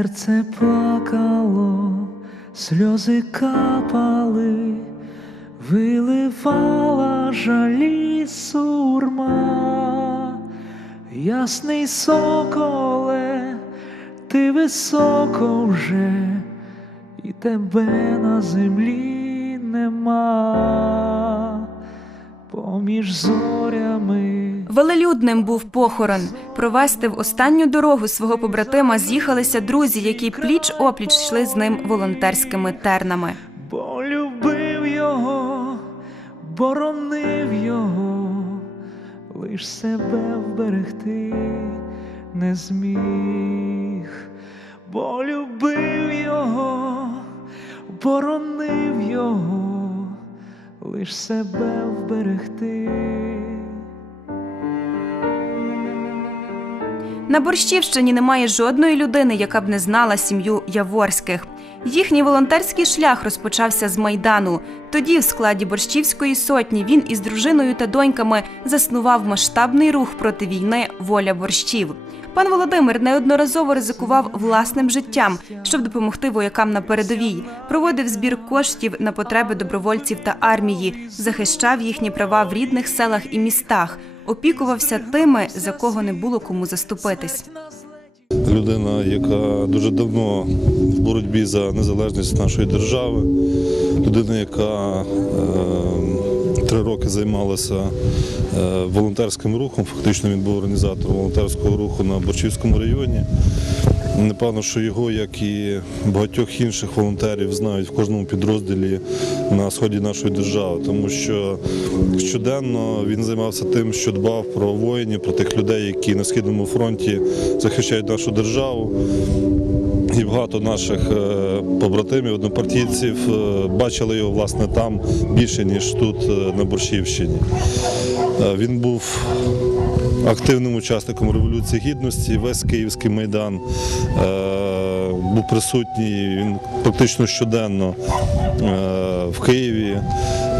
Серце плакало, сльози капали, виливала жалі сурма, ясний соколе, ти високо вже, і тебе на землі нема, поміж зорями. Велелюдним був похорон. Провести в останню дорогу свого побратима з'їхалися друзі, які пліч опліч йшли з ним волонтерськими тернами. бо любив його, боронив його, лиш себе вберегти не зміг, бо любив його, боронив його, лиш себе вберегти. На Борщівщині немає жодної людини, яка б не знала сім'ю Яворських. Їхній волонтерський шлях розпочався з майдану. Тоді, в складі борщівської сотні, він із дружиною та доньками заснував масштабний рух проти війни Воля борщів. Пан Володимир неодноразово ризикував власним життям, щоб допомогти воякам на передовій. Проводив збір коштів на потреби добровольців та армії, захищав їхні права в рідних селах і містах, опікувався тими, за кого не було кому заступитись. людина, яка дуже давно в боротьбі за незалежність нашої держави, людина, яка е, три роки займалася е, волонтерським рухом, фактично він був організатором волонтерського руху на Борчівському районі. Напевно, що його, як і багатьох інших волонтерів, знають в кожному підрозділі на сході нашої держави, тому що щоденно він займався тим, що дбав про воїнів, про тих людей, які на східному фронті захищають нашу державу. І багато наших е, побратимів, однопартійців е, бачили його власне там більше, ніж тут е, на Борщівщині. Він був активним учасником Революції Гідності, весь Київський майдан е, був присутній він практично щоденно е, в Києві.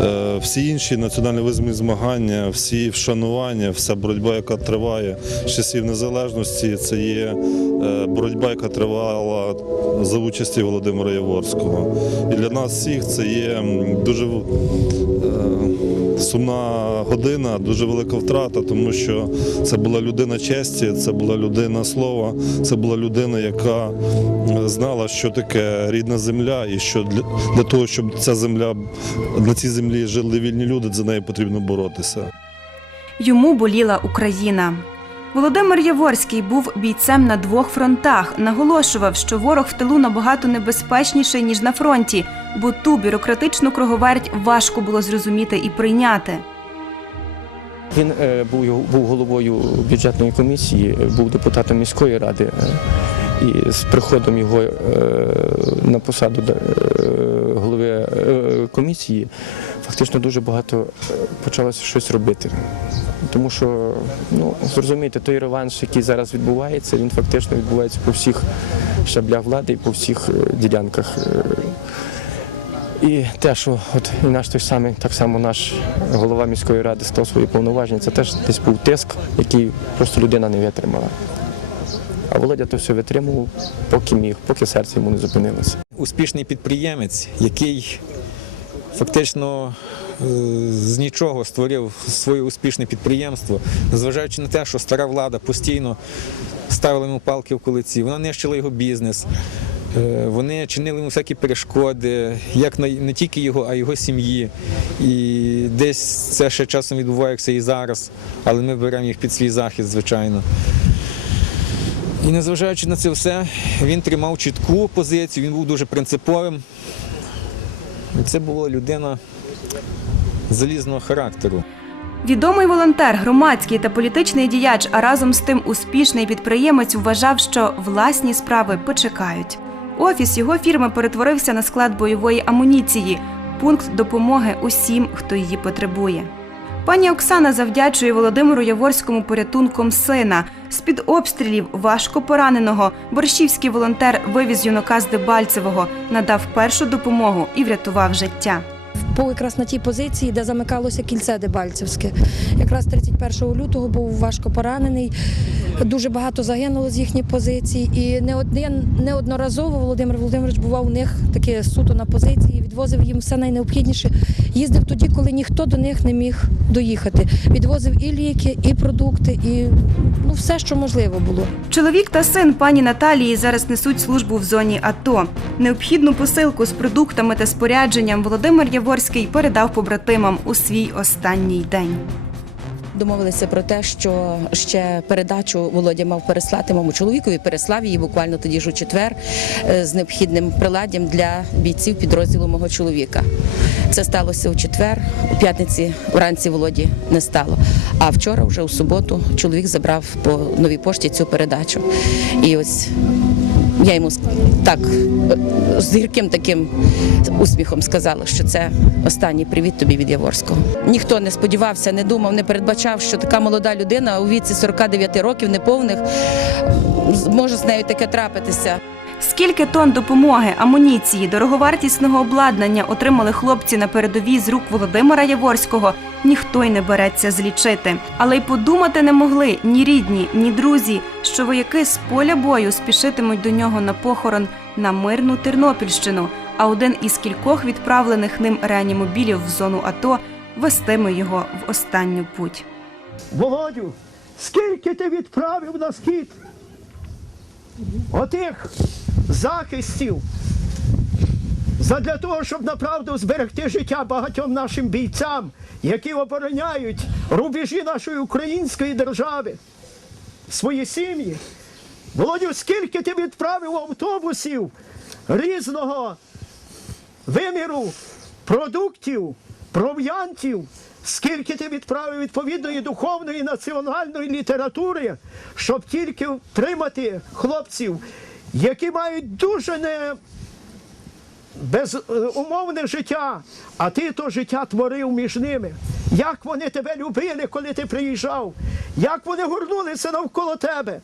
Е, Всі інші національно визвольні змагання, всі вшанування, вся боротьба, яка триває з часів незалежності, це є боротьба, яка тривала за участі Володимира Яворського. І для нас всіх це є дуже сумна година, дуже велика втрата, тому що це була людина честі, це була людина слова, це була людина, яка знала, що таке рідна земля, і що для того, щоб ця земля на цій землі жили вільні люди, за неї потрібно боротися. Йому боліла Україна. Володимир Яворський був бійцем на двох фронтах. Наголошував, що ворог в тилу набагато небезпечніший ніж на фронті, бо ту бюрократичну круговерть важко було зрозуміти і прийняти. Він е, був, був головою бюджетної комісії, е, був депутатом міської ради. е, І з приходом його на посаду голови комісії фактично дуже багато почалося щось робити. Тому що, ну, зрозумієте, той реванш, який зараз відбувається, він фактично відбувається по всіх щаблях влади і по всіх е, ділянках. е, і те, що от і наш той самий, так само наш голова міської ради став свої повноваження, це теж десь був тиск, який просто людина не витримала. А Володя то все витримував, поки міг, поки серце йому не зупинилося. успішний підприємець, який фактично з нічого створив своє успішне підприємство, незважаючи на те, що стара влада постійно ставила йому палки в колиці, вона нищила його бізнес. е, Вони чинили йому всякі перешкоди, як не тільки його, а й його сім'ї. І десь це ще часом відбувається і зараз, але ми беремо їх під свій захист, звичайно. І незважаючи на це все, він тримав чітку позицію, він був дуже принциповим. Це була людина залізного характеру. Відомий волонтер, громадський та політичний діяч, а разом з тим успішний підприємець вважав, що власні справи почекають. Офіс його фірми перетворився на склад бойової амуніції, пункт допомоги усім, хто її потребує. Пані Оксана завдячує Володимиру Яворському порятунком сина. З-під обстрілів важко пораненого борщівський волонтер вивіз юнака з Дебальцевого, надав першу допомогу і врятував життя. Був якраз на тій позиції, де замикалося кільце Дебальцевське. Якраз 31 лютого був важко поранений. Дуже багато загинуло з їхніх позицій. І не один неодноразово Володимир Володимирович бував у них таке суто на позиції, відвозив їм все найнеобхідніше. Їздив тоді, коли ніхто до них не міг доїхати. Відвозив і ліки, і продукти, і ну все, що можливо було. Чоловік та син пані Наталії зараз несуть службу в зоні АТО. Необхідну посилку з продуктами та спорядженням Володимир Яворський передав побратимам у свій останній день. Домовилися про те, що ще передачу Володя мав переслати моєму чоловікові, переслав її буквально тоді ж у четвер е, з необхідним приладдям для бійців підрозділу мого чоловіка. Це сталося у четвер, у п'ятниці вранці Володі не стало. А вчора, вже у суботу, чоловік забрав по новій пошті цю передачу. І ось я йому так е, з гірким таким усміхом сказала, що це останній привіт тобі від Яворського. Ніхто не сподівався, не думав, не передбачав, що така молода людина у віці 49 років неповних може з нею таке трапитися. Скільки тонн допомоги, амуніції, дороговартісного обладнання отримали хлопці на передовій з рук Володимира Яворського, ніхто й не береться злічити. Але й подумати не могли ні рідні, ні друзі, що вояки з поля бою спішитимуть до нього на похорон на мирну Тернопільщину. А один із кількох відправлених ним реанімобілів в зону АТО вестиме його в останню путь. Володю, скільки ти відправив на схід? Отих захистів. Задля того, щоб направду зберегти життя багатьом нашим бійцям, які обороняють рубежі нашої української держави, свої сім'ї. Володю, скільки ти відправив автобусів різного виміру продуктів, пров'янтів, скільки ти відправив відповідної духовної національної літератури, щоб тільки втримати хлопців, які мають дуже не безумовне життя, а ти то життя творив між ними. Як вони тебе любили, коли ти приїжджав, як вони горнулися навколо тебе.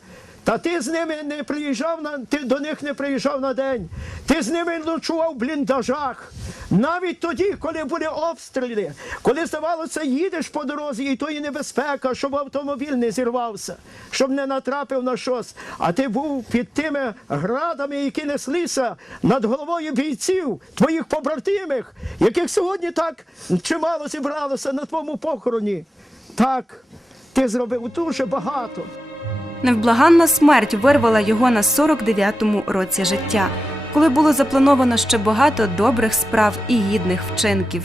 Та ти з ними не приїжджав на ти до них не приїжджав на день. Ти з ними ночував в бліндажах. Навіть тоді, коли були обстріли, коли здавалося, їдеш по дорозі, і то і небезпека, щоб автомобіль не зірвався, щоб не натрапив на щось. А ти був під тими градами, які неслися над головою бійців, твоїх побратимих, яких сьогодні так чимало зібралося на твоєму похороні. Так, ти зробив дуже багато. Невблаганна смерть вирвала його на 49-му році життя, коли було заплановано ще багато добрих справ і гідних вчинків.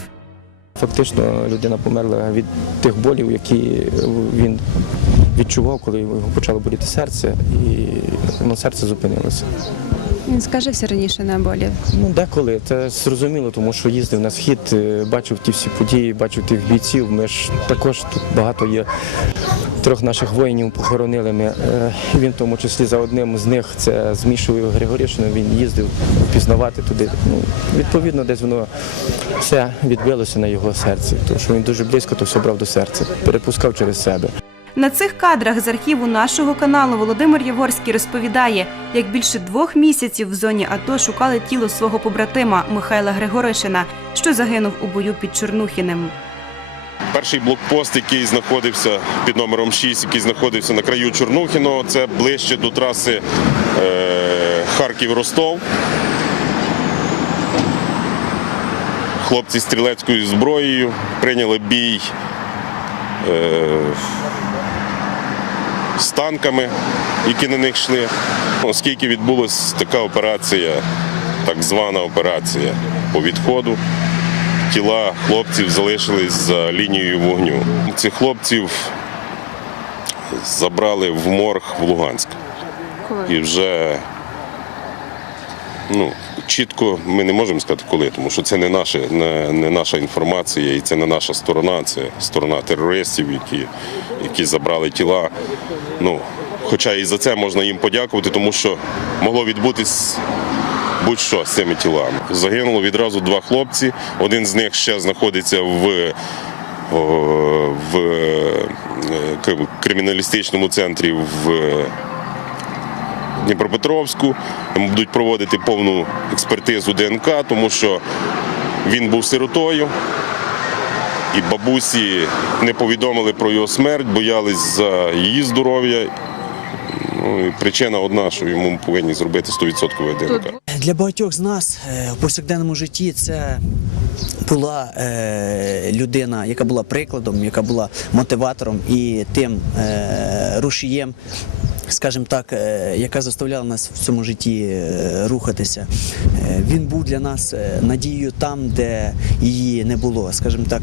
Фактично людина померла від тих болів, які він відчував, коли його почало боліти серце, і воно серце зупинилося. Він скажився раніше на болі. Ну, деколи це зрозуміло, тому що їздив на схід, е, бачив ті всі події, бачив тих бійців. Ми ж також тут багато є трьох наших воїнів похоронили. Ми. Е, Він в тому числі за одним з них, це з Мішою Григорішиною, він їздив пізнавати туди. Ну, відповідно, десь воно все відбилося на його серці, тому що він дуже близько то все брав до серця, перепускав через себе. На цих кадрах з архіву нашого каналу Володимир Яворський розповідає, як більше двох місяців в зоні АТО шукали тіло свого побратима Михайла Григоришина, що загинув у бою під Чорнухіним. Перший блокпост, який знаходився під номером 6, який знаходився на краю Чорнухіного, це ближче до траси е, Харків-Ростов. Хлопці з стрілецькою зброєю прийняли бій е, з танками, які на них йшли. Оскільки відбулася така операція, так звана операція по відходу, тіла хлопців залишились за лінією вогню. Цих хлопців забрали в морг в Луганськ. І вже ну, чітко ми не можемо сказати коли, тому що це не, наше, не, не наша інформація і це не наша сторона, це сторона терористів, які, які забрали тіла. Ну, хоча і за це можна їм подякувати, тому що могло відбутись будь-що з цими тілами. Загинуло відразу два хлопці. Один з них ще знаходиться в, в е, криміналістичному центрі в Дніпропетровську. Там Будуть проводити повну експертизу ДНК, тому що він був сиротою. І бабусі не повідомили про його смерть, боялись за її здоров'я. Ну, і причина одна, що йому повинні зробити 100% ДНК. Для багатьох з нас е, в повсякденному житті це була е, людина, яка була прикладом, яка була мотиватором і тим е, рушієм, скажімо так, е, яка заставляла нас в цьому житті е, рухатися. Е, він був для нас надією там, де її не було. Скажімо так,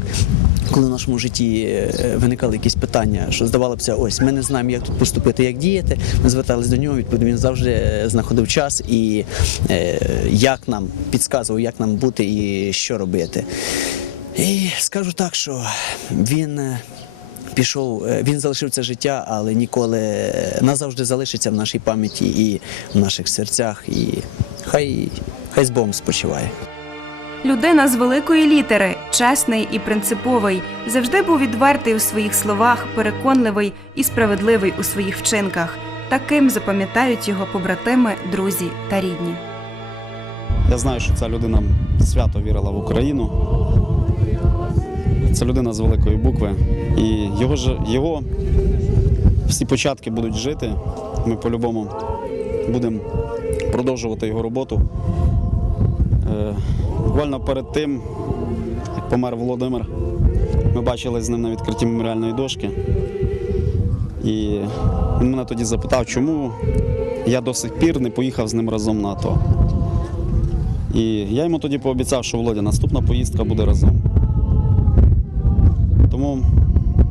коли в нашому житті виникали якісь питання, що здавалося, ось ми не знаємо, як тут поступити, як діяти. Ми звертались до нього. Відповідно, він завжди знаходив час і як нам підказував, як нам бути і що робити. І скажу так, що він. Пішов, е, він залишив це життя, але ніколи е, назавжди залишиться в нашій пам'яті і в наших серцях. І хай, хай з Богом спочиває. Людина з великої літери, чесний і принциповий, завжди був відвертий у своїх словах, переконливий і справедливий у своїх вчинках. Таким запам'ятають його побратими, друзі та рідні. Я знаю, що ця людина свято вірила в Україну. Це людина з великої букви. І його, його всі початки будуть жити. Ми по-любому будемо продовжувати його роботу. Е, Буквально перед тим, як помер Володимир, ми бачили з ним на відкритті меморіальної дошки. І він мене тоді запитав, чому я до сих пір не поїхав з ним разом на АТО. І я йому тоді пообіцяв, що Володя, наступна поїздка буде разом. Тому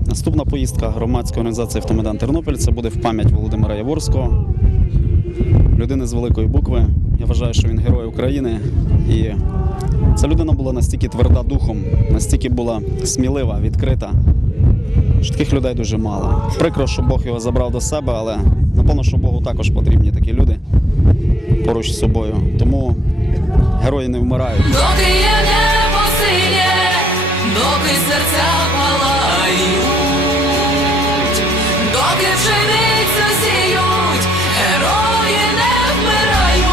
наступна поїздка громадської організації Автомайдан Тернопіль це буде в пам'ять Володимира Яворського, людини з великої букви. Я вважаю, що він герой України. І ця людина була настільки тверда духом, настільки була смілива, відкрита. що Таких людей дуже мало. Прикро, що Бог його забрав до себе, але напевно, що Богу також потрібні такі люди поруч з собою. Тому герої не вмирають. Доки є небо синє, доки серця палають, доки пшеницю сіють, герої не вмирають.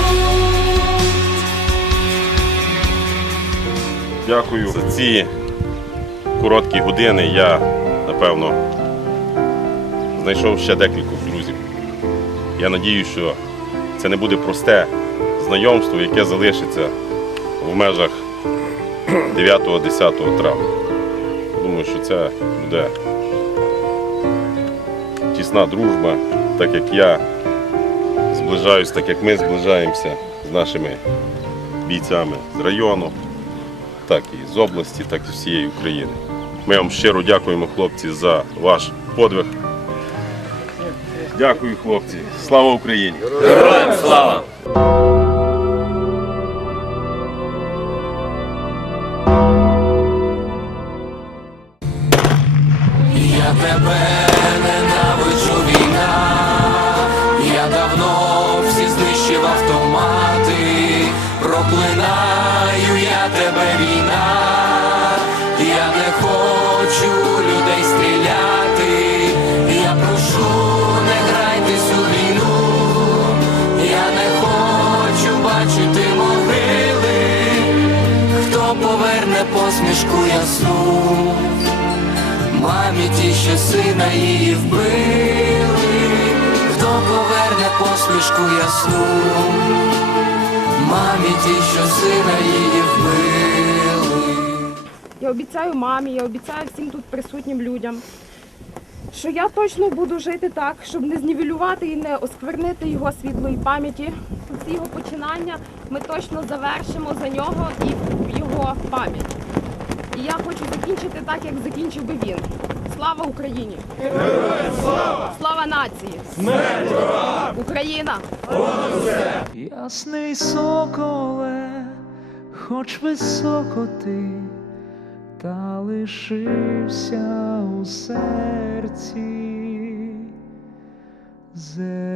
Дякую за ці короткі години. Я, напевно, знайшов ще декількох друзів. Я надіюсь, що це не буде просте знайомство, яке залишиться в межах 9-10 травня. Думаю, що це буде тісна дружба, так як я зближаюсь, так як ми зближаємося з нашими бійцями з району так і з області, так і всієї України. Ми вам щиро дякуємо, хлопці, за ваш подвиг. Дякую, хлопці. Слава Україні! Я посмішку ясну. Мамі ті, що сина її вбили, хто поверне посмішку ясну, мамі ті, що сина її вбили. Я обіцяю мамі, я обіцяю всім тут присутнім людям, що я точно буду жити так, щоб не знівелювати і не осквернити його світлої пам'яті. Ці його починання ми точно завершимо за нього і його пам'ять. І я хочу закінчити так, як закінчив би він. Слава Україні! слава! Слава нації! Смерть Україна! Ясний соколе, хоч високо ти, та лишився у серці. Зе